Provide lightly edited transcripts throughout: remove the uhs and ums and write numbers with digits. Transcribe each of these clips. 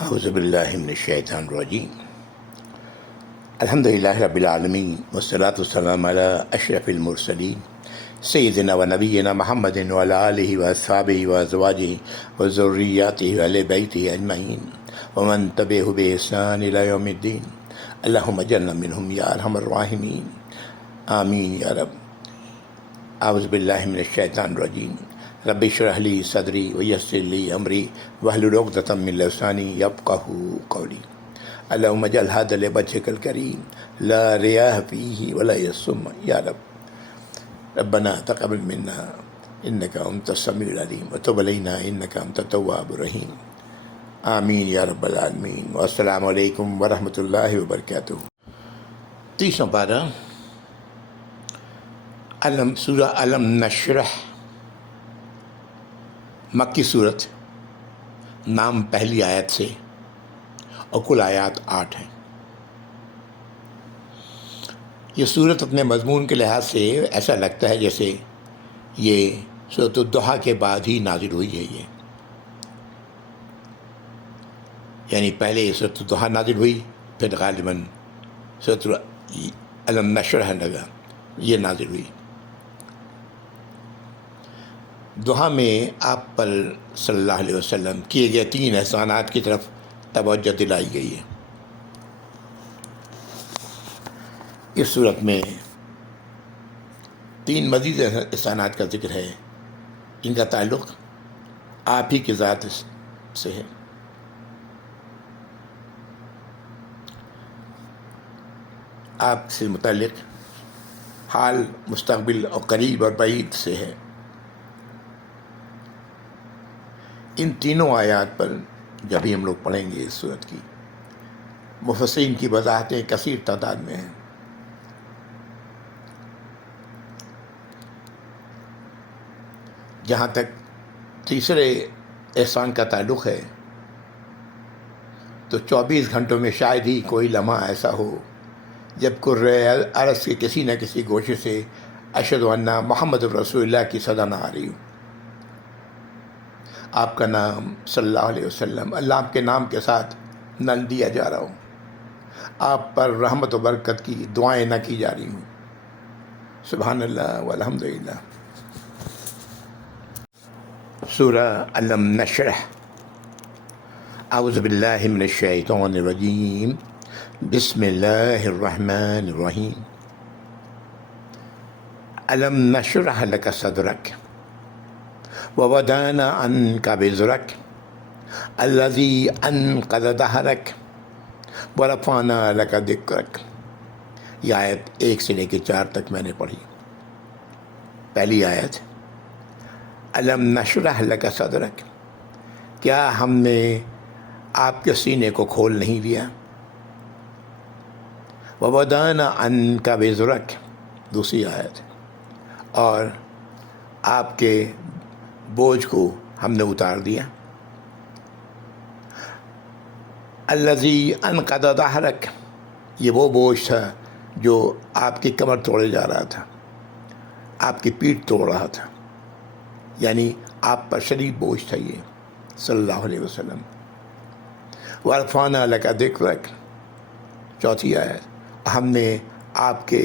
اعوذ باللہ من الشیطان الرجیم الحمدللہ رب العالمین والصلاة والسلام علی اشرف المرسلین سیدنا و نبینا محمد وعلی آلہ واصحابہ وازواجہ وذریاتہ واہل بیتہ اجمعین ومن تبعہ بإحسان الی یوم الدین اللہم اجعلنا منہم یا ارحم الراحمین آمین یا رب۔ اعوذ باللہ من الشیطان الرجیم رب اشرح لی صدری ویسر لی امری واحلل عقدۃ من لسانی یفقہوا قولی اللہم اجعل ھذا لوجھک الکریم لا ریاء فیہ ولا یسم یا رب۔ ربنا تقبل منا انک انت السمیع العلیم وتب علینا انک انت التواب الرحیم آمین یا رب العالمین۔ والسلام علیکم ورحمۃ اللہ وبرکاتہ۔ 30واں پارہ سورہ الم نشرح، مکی صورت، نام پہلی آیت سے اور کل آیات 8 ہیں۔ یہ صورت اپنے مضمون کے لحاظ سے ایسا لگتا ہے جیسے یہ سورۃ الضحیٰ کے بعد ہی نازل ہوئی ہے یعنی پہلے سورۃ الضحیٰ نازل ہوئی، پھر غالباً سورۃ الم نشرح لگا یہ نازل ہوئی۔ دعا میں آپ پر صلی اللہ علیہ وسلم کیے گئے 3 احسانات کی طرف توجہ دلائی گئی ہے۔ اس صورت میں 3 مزید احسانات کا ذکر ہے جن کا تعلق آپ ہی کی ذات سے ہے۔ آپ سے متعلق حال، مستقبل اور قریب اور بعید سے ہے۔ ان تینوں آیات پر جب ہی ہم لوگ پڑھیں گے اس صورت کی، مفسرین کی وضاحتیں کثیر تعداد میں ہیں۔ جہاں تک تیسرے احسان کا تعلق ہے تو 24 گھنٹوں میں شاید ہی کوئی لمحہ ایسا ہو جب کرۂ ارض کے کسی نہ کسی گوشے سے اشہد ان محمد رسول اللہ کی صدا نہ آ رہی ہو۔ آپ کا نام صلی اللہ علیہ وسلم اللہ کے نام کے ساتھ نہ دیا جا رہا ہو، آپ پر رحمت و برکت کی دعائیں نہ کی جا رہی ہوں۔ سبحان اللہ والحمد للہ۔ سورہ الم نشرح، اعوذ باللہ من الشیطان الرجیم، بسم اللہ الرحمن الرحیم۔ الم نشرح لک صدرک ووضعنا عنک وزرک الذی انقض ظہرک ورفعنا لک ذکرک۔ یہ آیت 1 سے لے کے 4 تک میں نے پڑھی۔ پہلی آیت، الم نشرح لک صدرک، کیا ہم نے آپ کے سینے کو کھول نہیں دیا؟ ووضعنا عنک وزرک، دوسری آیت، اور آپ کے بوجھ کو ہم نے اتار دیا۔ الذی انقض ظہرک، یہ وہ بوجھ تھا جو آپ کی کمر توڑے جا رہا تھا، آپ کی پیٹھ توڑ رہا تھا، یعنی آپ پر شدید بوجھ تھا یہ صلی اللہ علیہ وسلم۔ ورفعنا لک ذکرک، چوتھی آیت، ہم نے آپ کے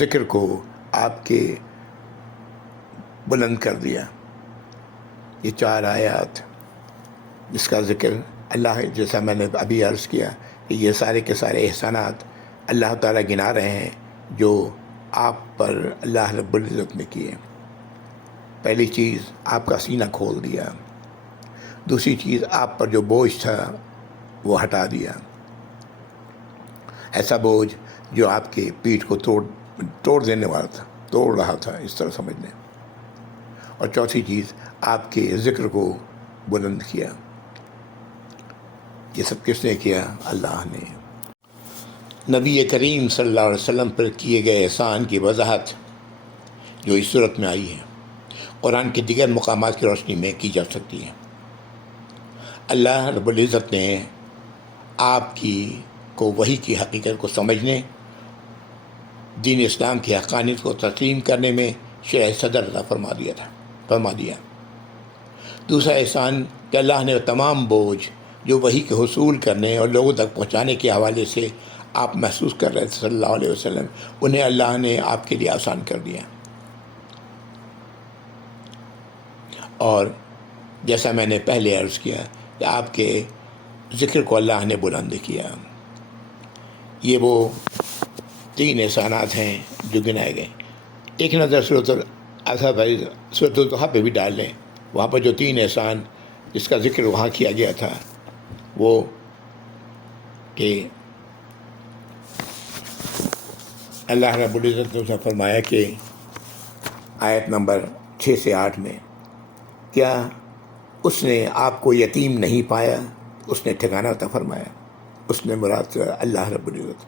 ذکر کو آپ کے بلند کر دیا۔ یہ 4 آیات جس کا ذکر اللہ، جیسا میں نے ابھی عرض کیا کہ یہ سارے کے سارے احسانات اللہ تعالیٰ گنا رہے ہیں جو آپ پر اللہ رب العزت نے کیے۔ پہلی چیز آپ کا سینہ کھول دیا، دوسری چیز آپ پر جو بوجھ تھا وہ ہٹا دیا، ایسا بوجھ جو آپ کے پیٹھ کو توڑ دینے والا تھا، توڑ رہا تھا، اس طرح سمجھ لیں۔ اور چوتھی چیز آپ کے ذکر کو بلند کیا۔ یہ سب کس نے کیا؟ اللہ نے۔ نبی کریم صلی اللہ علیہ وسلم پر کیے گئے احسان کی وضاحت جو اس صورت میں آئی ہے قرآن کے دیگر مقامات کی روشنی میں کی جا سکتی ہے۔ اللہ رب العزت نے آپ کو وحی کی حقیقت کو سمجھنے، دین اسلام کی حقانیت کو تسلیم کرنے میں شرح صدر عطا فرما دیا۔ دوسرا احسان کہ اللہ نے تمام بوجھ جو وحی کے حصول کرنے اور لوگوں تک پہنچانے کے حوالے سے آپ محسوس کر رہے تھے صلی اللہ علیہ وسلم، انہیں اللہ نے آپ کے لیے آسان کر دیا. اور جیسا میں نے پہلے عرض کیا کہ آپ کے ذکر کو اللہ نے بلند کیا. یہ وہ 3 احسانات ہیں جو گنائے گئے. ایک نظر سورۃ الضحیٰ پہ بھی ڈال لیں. وہاں پر جو 3 احسان جس کا ذکر وہاں کیا گیا تھا وہ کہ اللہ رب العزت نے اسے فرمایا کہ آیت نمبر 6 سے 8 میں، کیا اس نے آپ کو یتیم نہیں پایا، اس نے ٹھکانہ عطا فرمایا. اس نے مراد اللہ رب العزت،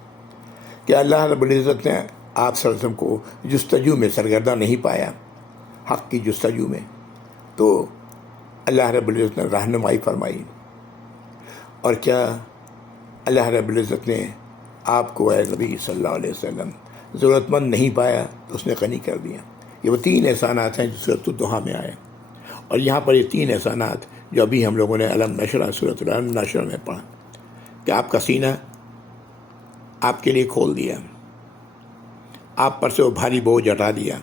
کہ اللہ رب العزت نے آپ صلی اللہ علیہ وسلم کو جستجو میں سرگردہ نہیں پایا، حق کی جستجو میں، تو اللہ رب العزت نے رہنمائی فرمائی. اور کیا اللہ رب العزت نے آپ کو اے نبی صلی اللہ علیہ وسلم ضرورت مند نہیں پایا تو اس نے غنی کر دیا. یہ وہ 3 احسانات ہیں جو سورۃ الضحیٰ میں آئے. اور یہاں پر یہ 3 احسانات جو ابھی ہم لوگوں نے علم نشرہ سورۃ العلم نشرہ میں پڑھا کہ آپ کا سینہ آپ کے لیے کھول دیا، آپ پر سے وہ بھاری بوجھ ہٹا دیا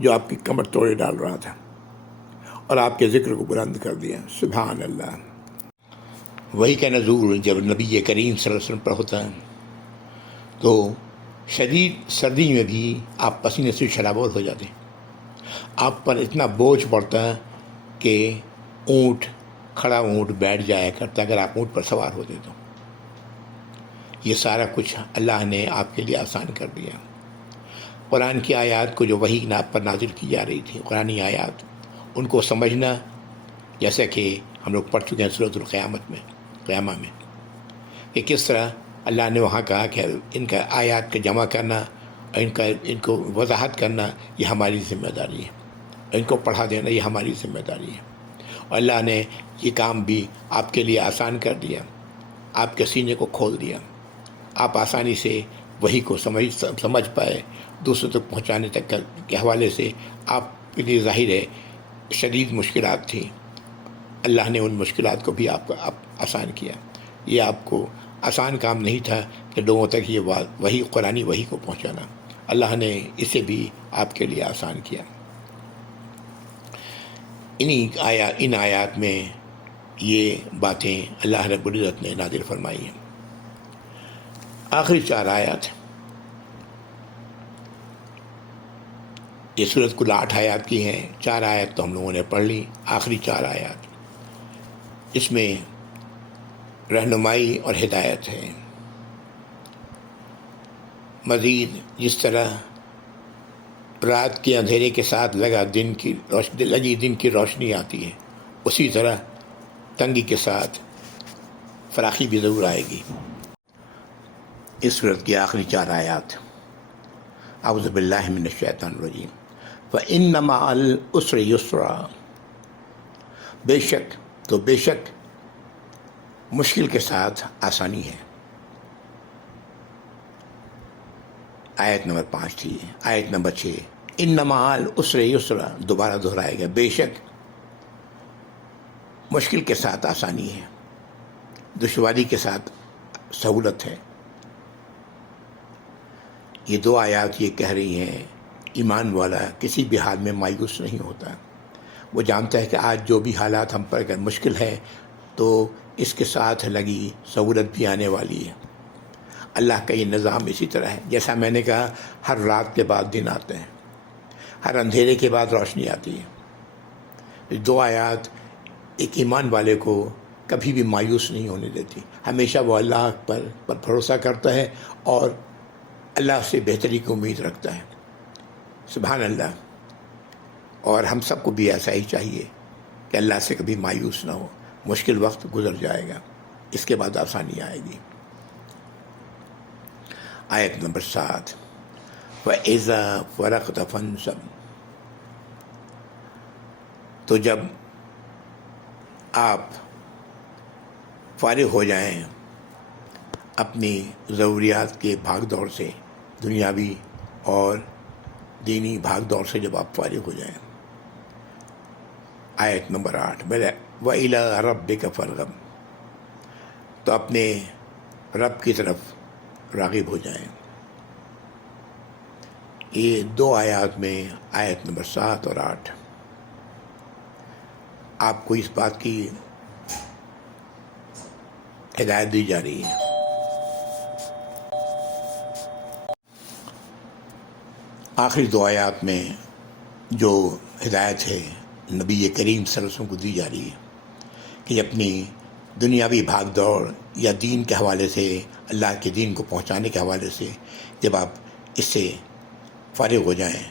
جو آپ کی کمر توڑے ڈال رہا تھا، اور آپ کے ذکر کو بلند کر دیا. سبحان اللہ. وہی کا نزول جب نبی کریم صلی اللہ علیہ وسلم پر ہوتا ہے تو شدید سردی میں بھی آپ پسینے سے شرابور ہو جاتے ہیں. آپ پر اتنا بوجھ پڑتا ہے کہ کھڑا اونٹ بیٹھ جایا کرتا اگر آپ اونٹ پر سوار ہوتے تو. یہ سارا کچھ اللہ نے آپ کے لیے آسان کر دیا. قرآن کی آیات کو جو وحی آپ پر نازل کی جا رہی تھی، قرآنی آیات، ان کو سمجھنا، جیسا کہ ہم لوگ پڑھ چکے ہیں سورۃ قیامہ میں، کہ کس طرح اللہ نے وہاں کہا کہ ان کا آیات کا جمع کرنا اور ان کو وضاحت کرنا یہ ہماری ذمہ داری ہے، اور ان کو پڑھا دینا یہ ہماری ذمہ داری ہے. اور اللہ نے یہ کام بھی آپ کے لیے آسان کر دیا، آپ کے سینے کو کھول دیا. آپ آسانی سے وحی کو سمجھ پائے. دوسروں تک پہنچانے تک کے حوالے سے آپ کے لیے ظاہر ہے شدید مشکلات تھیں، اللہ نے ان مشکلات کو بھی آپ آسان کیا. یہ آپ کو آسان کام نہیں تھا کہ لوگوں تک یہ وحی قرآنی وحی کو پہنچانا، اللہ نے اسے بھی آپ کے لیے آسان کیا. ان آیات میں یہ باتیں اللہ رب العزت نے نازل فرمائی ہیں. آخری 4 آیات، یہ سورت کل 8 آیات کی ہیں. 4 آیات تو ہم لوگوں نے پڑھ لی. آخری 4 آیات اس میں رہنمائی اور ہدایت ہے. مزید جس طرح رات کے اندھیرے کے ساتھ دن کی روشنی آتی ہے، اسی طرح تنگی کے ساتھ فراخی بھی ضرور آئے گی. اس سورت کی آخری 4 آیات، اعوذ باللہ من الشیطان الرجیم. فَإِنَّ مَعَ الْعُسْرِ يُسْرًا، بے شک مشکل کے ساتھ آسانی ہے. آیت نمبر 5 تھی. آیت نمبر 6، اِنَّ مَعَ الْعُسْرِ يُسْرًا، دوبارہ دہرائے گا، بے شک مشکل کے ساتھ آسانی ہے، دشواری کے ساتھ سہولت ہے. یہ 2 آیات یہ کہہ رہی ہیں ایمان والا کسی بھی حال میں مایوس نہیں ہوتا. وہ جانتا ہے کہ آج جو بھی حالات ہم پر اگر مشکل ہے تو اس کے ساتھ لگی سہولت بھی آنے والی ہے. اللہ کا یہ نظام اسی طرح ہے. جیسا میں نے کہا، ہر رات کے بعد دن آتے ہیں، ہر اندھیرے کے بعد روشنی آتی ہے. 2 آیات ایک ایمان والے کو کبھی بھی مایوس نہیں ہونے دیتی. ہمیشہ وہ اللہ پر بھروسہ کرتا ہے اور اللہ سے بہتری کی امید رکھتا ہے. سبحان اللہ. اور ہم سب کو بھی ایسا ہی چاہیے کہ اللہ سے کبھی مایوس نہ ہو. مشکل وقت گزر جائے گا، اس کے بعد آسانی آئے گی. آیت نمبر 7، وَإِذَا فَرَغْتَ فَانْصَبْ، تو جب آپ فارغ ہو جائیں اپنی ضروریات کے بھاگ دوڑ سے، دنیاوی اور دینی بھاگ دوڑ سے جب آپ فارغ ہو جائیں. آیت نمبر 8، وَإِلَىٰ رَبِّكَ فَارْغَب، تو اپنے رب کی طرف راغب ہو جائیں۔ یہ 2 آیات میں آیت نمبر 7 اور 8 آپ کو اس بات کی ہدایت دی جا رہی ہے۔ آخری 2 آیات میں جو ہدایت ہے نبی کریم صلی اللہ علیہ وسلم کو دی جا رہی ہے کہ اپنی دنیاوی بھاگ دوڑ یا دین کے حوالے سے، اللہ کے دین کو پہنچانے کے حوالے سے جب آپ اس سے فارغ ہو جائیں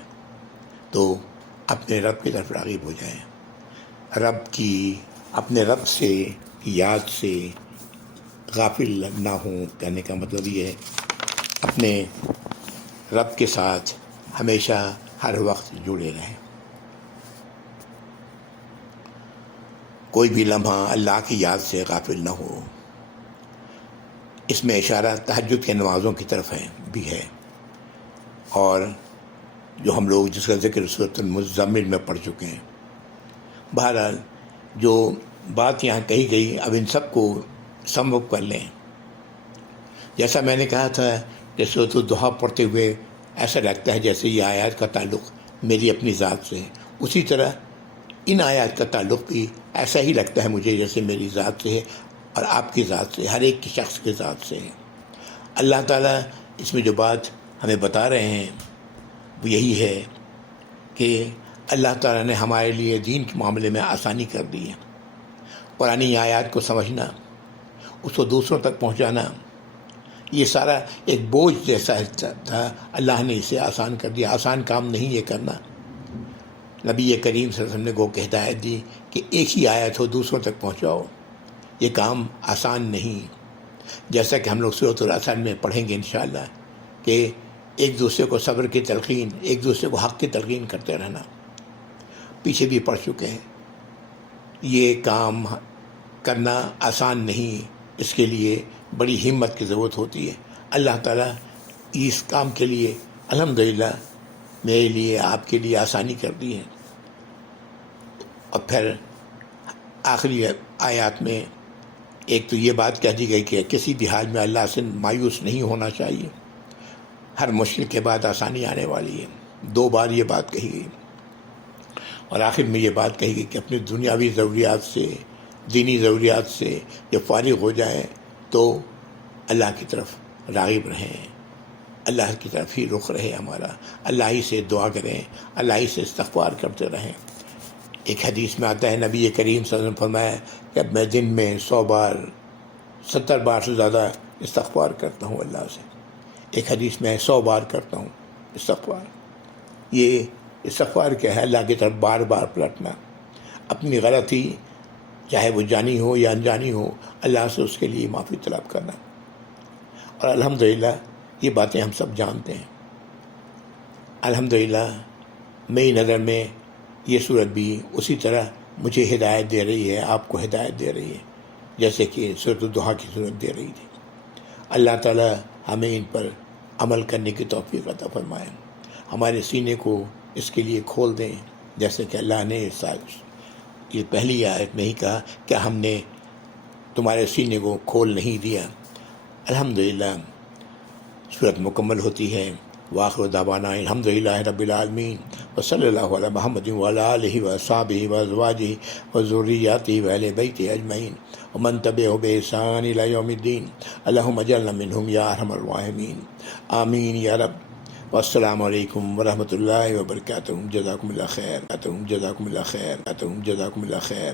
تو اپنے رب کی طرف راغب ہو جائیں۔ اپنے رب سے یاد سے غافل نہ ہوں، کہنے کا مطلب یہ ہے اپنے رب کے ساتھ ہمیشہ ہر وقت جڑے رہیں۔ کوئی بھی لمحہ اللہ کی یاد سے غافل نہ ہو۔ اس میں اشارہ تہجد کے نمازوں کی طرف بھی ہے، اور جو ہم لوگ جس کا ذکر سورۃ المزمل میں پڑھ چکے ہیں۔ بہرحال جو بات یہاں کہی گئی، اب ان سب کو سم اپ کر لیں۔ جیسا میں نے کہا تھا کہ سورۃ الضحیٰ پڑھتے ہوئے ایسا لگتا ہے جیسے یہ آیات کا تعلق میری اپنی ذات سے ہے، اسی طرح ان آیات کا تعلق بھی ایسا ہی لگتا ہے مجھے جیسے میری ذات سے ہے اور آپ کی ذات سے، ہر ایک کی شخص کے ذات سے ہے۔ اللہ تعالیٰ اس میں جو بات ہمیں بتا رہے ہیں وہ یہی ہے کہ اللہ تعالیٰ نے ہمارے لیے دین کے معاملے میں آسانی کر دی ہے۔ قرآنی آیات کو سمجھنا، اس کو دوسروں تک پہنچانا، یہ سارا ایک بوجھ جیسا تھا، اللہ نے اسے آسان کر دیا۔ آسان کام نہیں یہ کرنا۔ نبی کریم صلی اللہ علیہ وسلم نے گو کہ ہدایت دی کہ ایک ہی آیت ہو، دوسروں تک پہنچاؤ۔ یہ کام آسان نہیں، جیسا کہ ہم لوگ سورۃ العصر میں پڑھیں گے انشاءاللہ کہ ایک دوسرے کو صبر کی تلقین، ایک دوسرے کو حق کی تلقین کرتے رہنا، پیچھے بھی پڑھ چکے ہیں۔ یہ کام کرنا آسان نہیں، اس کے لیے بڑی ہمت کی ضرورت ہوتی ہے۔ اللہ تعالیٰ اس کام کے لیے الحمدللہ میرے لیے، آپ کے لیے آسانی کر دی ہے۔ اور پھر آخری آیات میں ایک تو یہ بات کہہ دی گئی کہ کسی بھی حال میں اللہ سے مایوس نہیں ہونا چاہیے، ہر مشکل کے بعد آسانی آنے والی ہے۔ 2 بار یہ بات کہی گئی، اور آخر میں یہ بات کہی گئی کہ اپنی دنیاوی ضروریات سے، دینی ضروریات سے جب فارغ ہو جائیں تو اللہ کی طرف راغب رہیں، اللہ کی طرف ہی رخ رہے ہمارا، اللہ ہی سے دعا کریں، اللہ ہی سے استغفار کرتے رہیں۔ ایک حدیث میں آتا ہے نبی کریم صلی اللہ علیہ وسلم فرمایا کہ اب میں دن میں 100 بار، 70 بار سے زیادہ استغفار کرتا ہوں اللہ سے۔ ایک حدیث میں 100 بار کرتا ہوں استغفار۔ یہ استغفار کیا ہے؟ اللہ کی طرف بار بار پلٹنا، اپنی غلطی چاہے وہ جانی ہو یا انجانی ہو، اللہ سے اس کے لیے معافی طلب کرنا۔ اور الحمدللہ یہ باتیں ہم سب جانتے ہیں۔ الحمدللہ میری نظر میں یہ صورت بھی اسی طرح مجھے ہدایت دے رہی ہے، آپ کو ہدایت دے رہی ہے، جیسے کہ سورۃ الضحیٰ کی صورت دے رہی تھی۔ اللہ تعالیٰ ہمیں ان پر عمل کرنے کی توفیق عطا فرمائے، ہمارے سینے کو اس کے لیے کھول دیں، جیسے کہ اللہ نے یہ پہلی آیت میں ہی کہا کہ ہم نے تمہارے سینے کو کھول نہیں دیا۔ الحمدللہ صورت مکمل ہوتی ہے۔ وآخر دعوانا الحمدللہ رب العالمین، وصلی اللہ علی محمد وعلی آلہ وصحبہ وازواجہ وذریاتہ واہل بیتہ اجمعین ومن تبعہم بإحسان الی یوم الدین۔ اللہم اجعلنا منہم یا ارحم الراحمین، آمین یا رب۔ والسلام علیکم ورحمۃ اللہ وبرکاتہ۔ جزاکم اللہ خیر، جزاکم اللہ خیر، جزاکم اللہ خیر۔